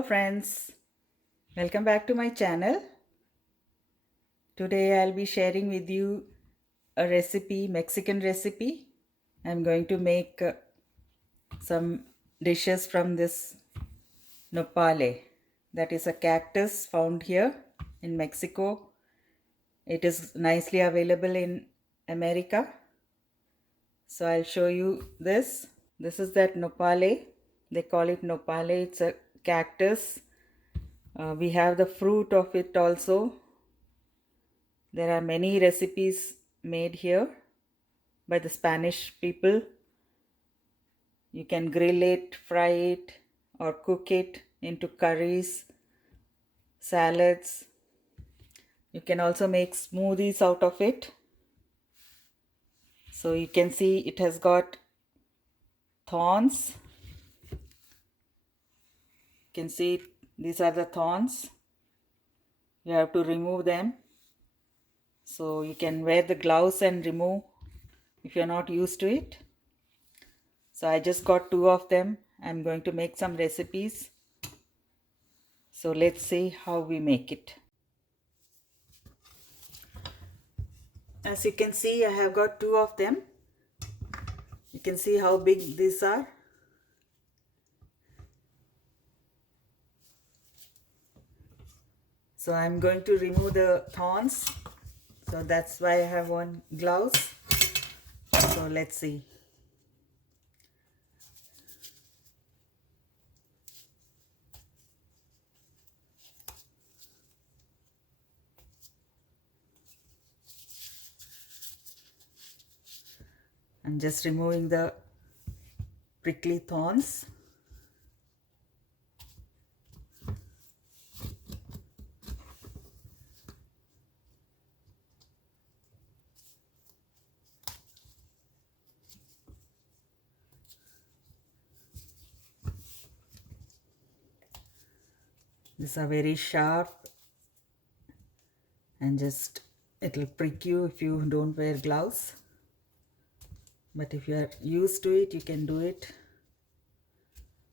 Hello friends, welcome back to my channel. Today I'll be sharing with you a recipe, Mexican recipe. I'm going to make some dishes from this nopale. That is a cactus found here in Mexico. It is nicely available in America. So I'll show you this. This is that nopale. They call it nopale. It's a cactus. We have the fruit of it also. There are many recipes made here by the Spanish people. You can grill it, fry it, or cook it into curries, salads. You can also make smoothies out of it. So you can see it has got thorns. You can see these are the thorns. You have to remove them. So you can wear the gloves and remove if you're not used to it. So I just got 2 of them. I'm going to make some recipes. So let's see how we make it. As you can see, I have got 2 of them. You can see how big these are. So I'm going to remove the thorns. So that's why I have one gloves. So let's see. I'm just removing the prickly thorns. These are very sharp and just it'll prick you if you don't wear gloves. But if you are used to it, you can do it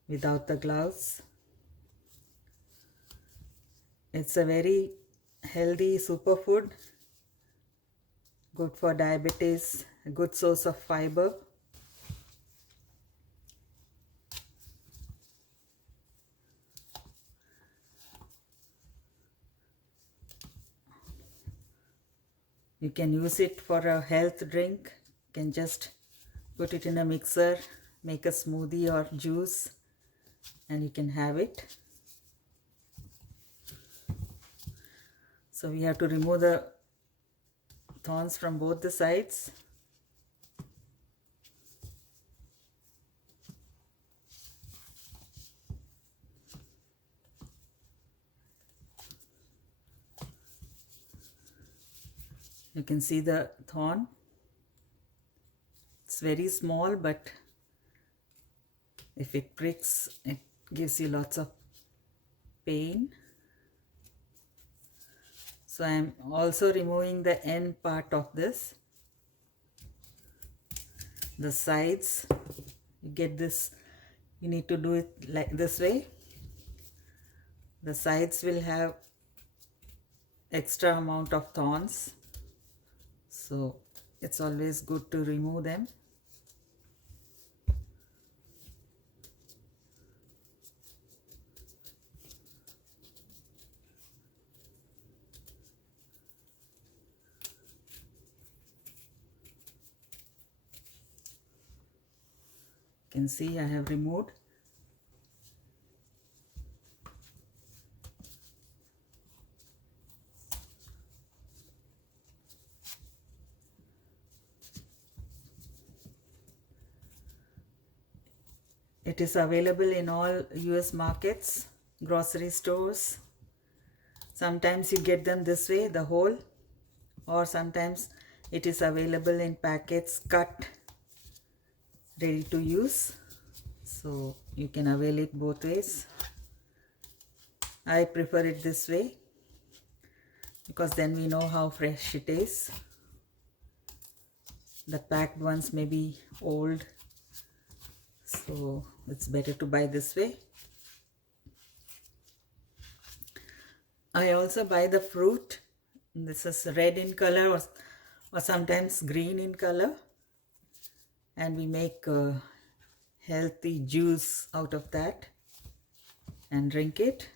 without the gloves. It's a very healthy superfood, good for diabetes, a good source of fiber. You can use it for a health drink. You can just put it in a mixer, make a smoothie or juice, and you can have it. So we have to remove the thorns from both the sides. You can see the thorn. It's very small, but if it pricks, it gives you lots of pain. So I am also removing the end part of this, the sides. You get this, you need to do it like this way. The sides will have extra amount of thorns, so it's always good to remove them. You can see I have removed. It is available in all US markets, grocery stores. Sometimes you get them this way, the whole, or sometimes it is available in packets cut, ready to use. So you can avail it both ways. I prefer it this way because then we know how fresh it is. The packed ones may be old, so it's better to buy this way. I also buy the fruit. This is red in color or sometimes green in color. And we make healthy juice out of that and drink it.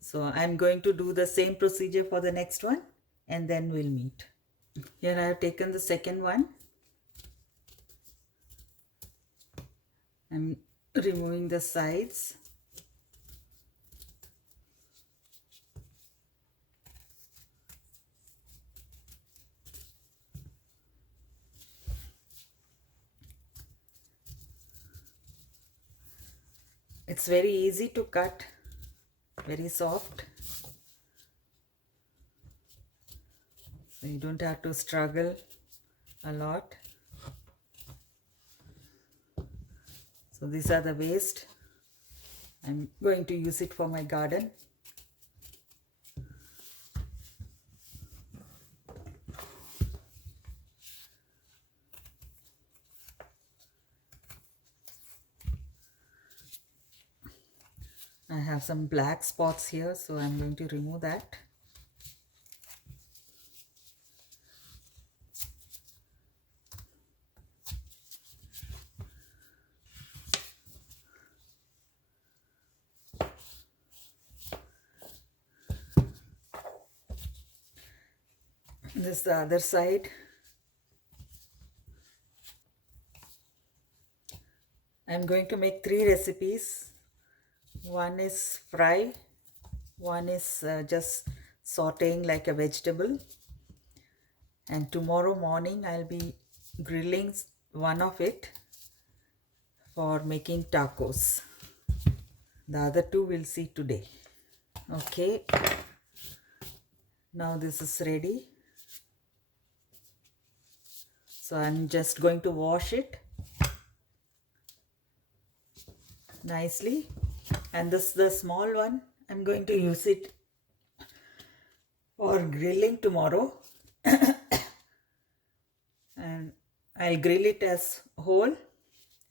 So I'm going to do the same procedure for the next one and then we'll meet. Here I have taken the second one. I'm removing the sides. It's very easy to cut, very soft. So you don't have to struggle a lot. So these are the waste. I'm going to use it for my garden. I have some black spots here, so I'm going to remove that. This is the other side. I'm going to make 3 recipes. One is fry, one is just sauteing like a vegetable, and tomorrow morning I'll be grilling one of it for making tacos. The other 2 we'll see today. Okay, now this is ready. So I'm just going to wash it nicely, and this is the small one. I'm going to use it for grilling tomorrow. And I'll grill it as whole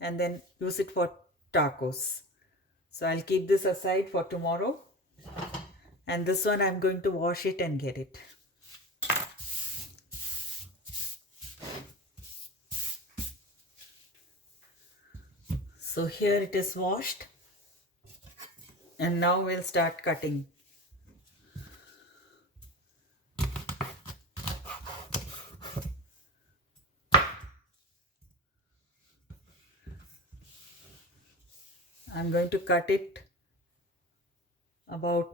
and then use it for tacos. So I'll keep this aside for tomorrow, and this one I'm going to wash it and get it. So here it is washed, and now we'll start cutting. I'm going to cut it about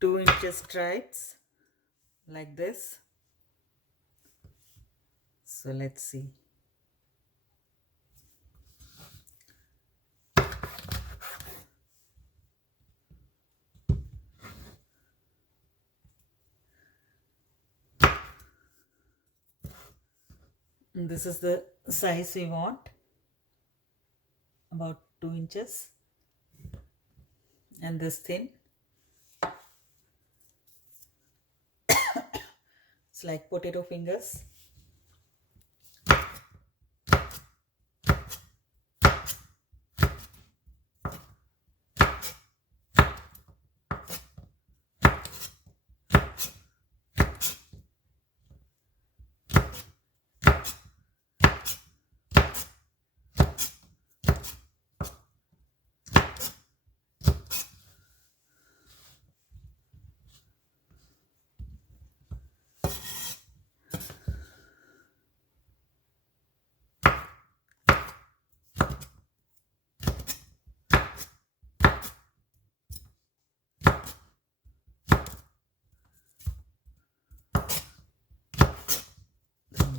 2 inches stripes like this. So let's see. And this is the size we want, about 2 inches, and this thin. It's like potato fingers.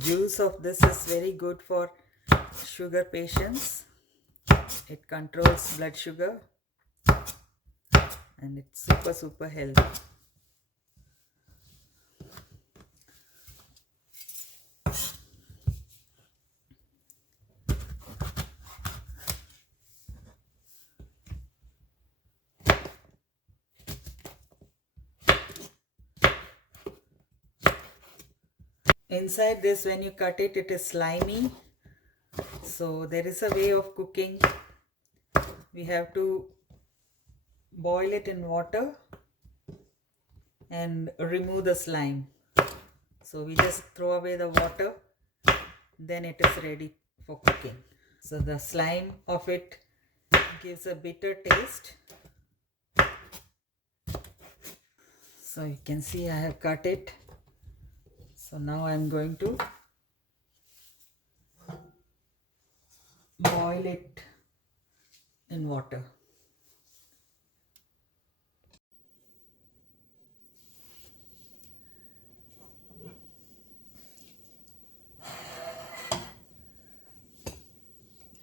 Juice of this is very good for sugar patients. It controls blood sugar and it's super healthy. Inside this, when you cut it, it is slimy. So there is a way of cooking. We have to boil it in water and remove the slime. So we just throw away the water, then it is ready for cooking. So the slime of it gives a bitter taste. So you can see I have cut it. So now I am going to boil it in water.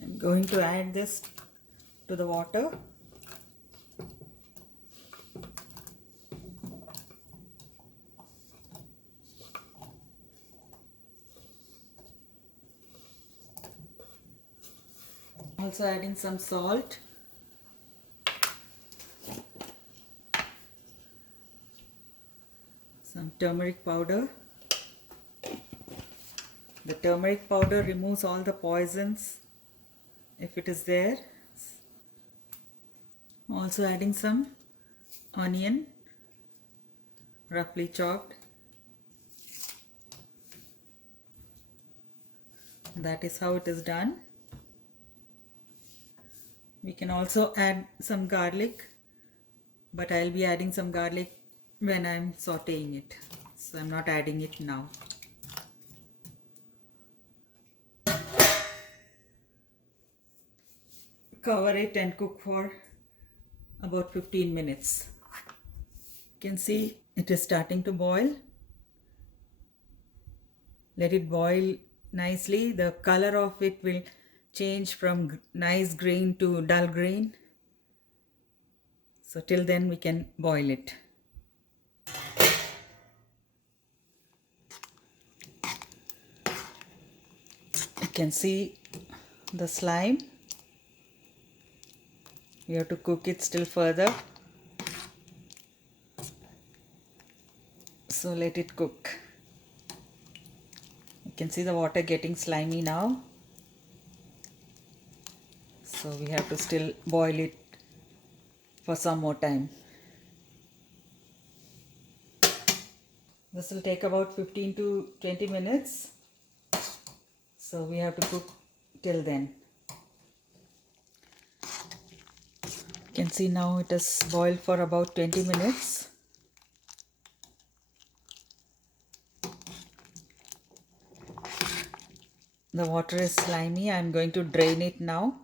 I'm going to add this to the water. Also adding some salt. Some turmeric powder. The turmeric powder removes all the poisons if it is there. Also adding some onion, roughly chopped. That is how it is done. We can also add some garlic, but I'll be adding some garlic when I'm sauteing it. So I'm not adding it now. Cover it and cook for about 15 minutes. You can see it is starting to boil. Let it boil nicely. The color of it will change from nice green to dull green. So till then we can boil it. You can see the slime. We have to cook it still further. So let it cook. You can see the water getting slimy now. So we have to still boil it for some more time. This will take about 15 to 20 minutes. So we have to cook till then. You can see now it has boiled for about 20 minutes. The water is slimy. I am going to drain it now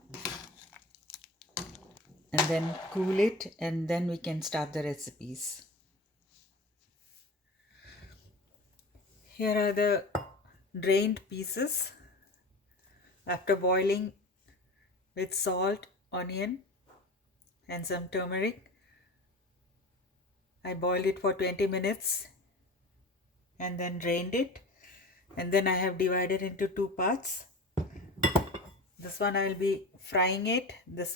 and then cool it, and then we can start the recipes. Here are the drained pieces. After boiling with salt, onion and some turmeric, I boiled it for 20 minutes and then drained it, and then I have divided into two parts. This one I will be frying it. This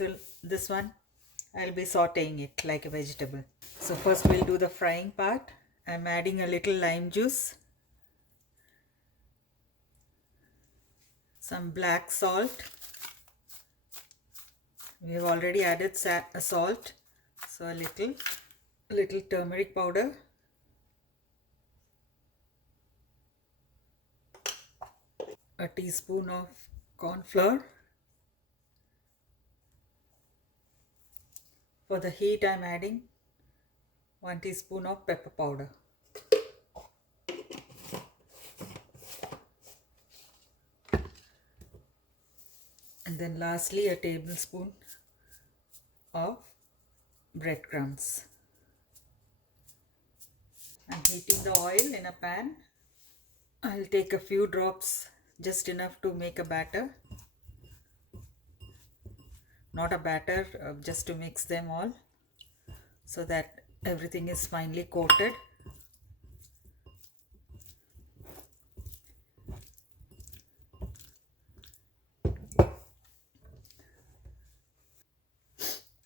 one I will be sauteing it like a vegetable. So first we'll do the frying part. I'm adding a little lime juice, some black salt. We have already added salt, so a little turmeric powder, a teaspoon of corn flour. For the heat, I'm adding 1 teaspoon of pepper powder. And then lastly, a tablespoon of breadcrumbs. I'm heating the oil in a pan. I'll take a few drops, just enough to make a batter. Not a batter, just to mix them all so that everything is finely coated.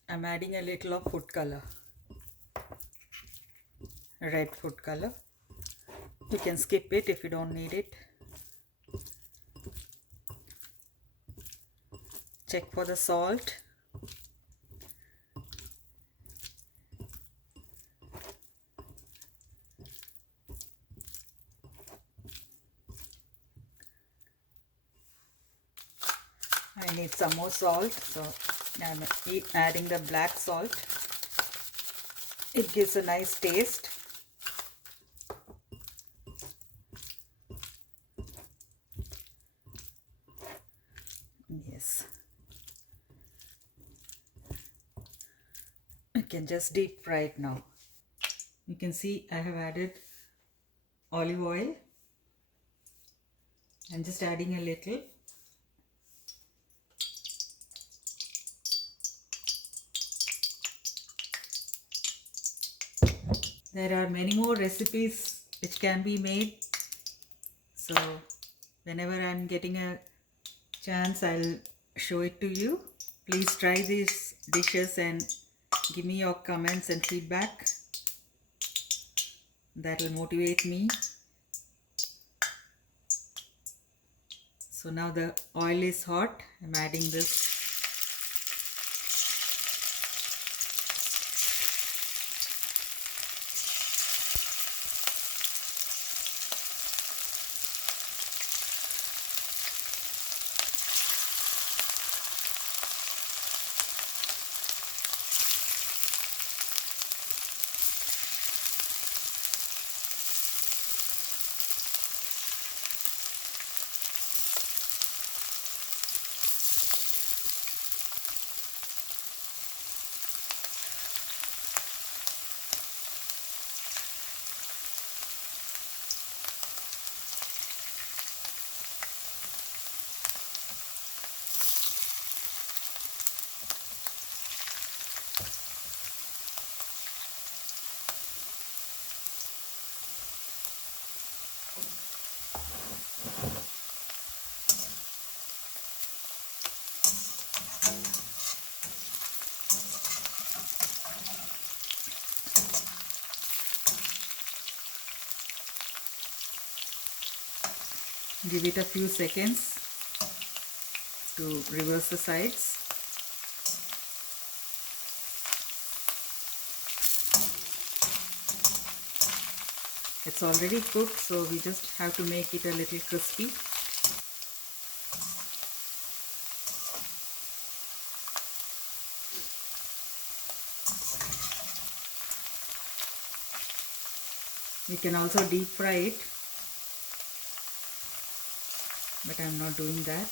I'm adding a little of food color, red food color. You can skip it if you don't need it. Check for the salt. I need some more salt, so I'm adding the black salt. It gives a nice taste. Yes. I can just deep fry it now. You can see I have added olive oil. I'm just adding a little. There are many more recipes which can be made. So whenever I'm getting a chance, I'll show it to you. Please try these dishes and give me your comments and feedback. That will motivate me. So now the oil is hot. I'm adding this. Give it a few seconds to reverse the sides. It's already cooked, so we just have to make it a little crispy. You can also deep fry it, but I'm not doing that.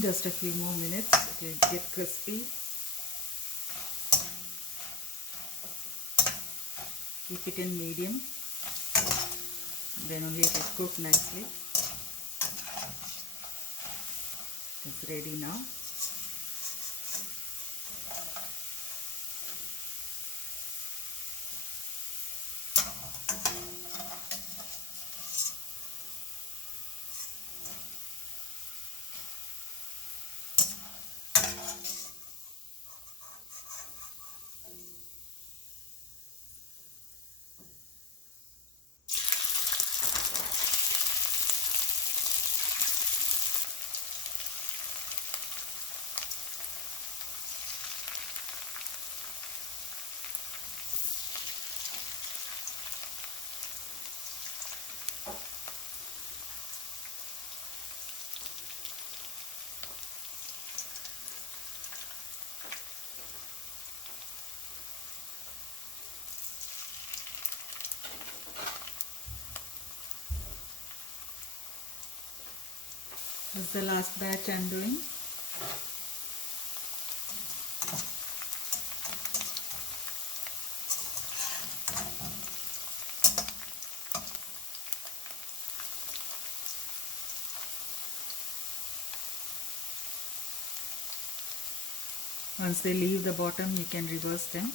Just a few more minutes, it will get crispy. Keep it in medium, then only it will cook nicely. It's ready now. This is the last batch I'm doing. Once they leave the bottom, you can reverse them.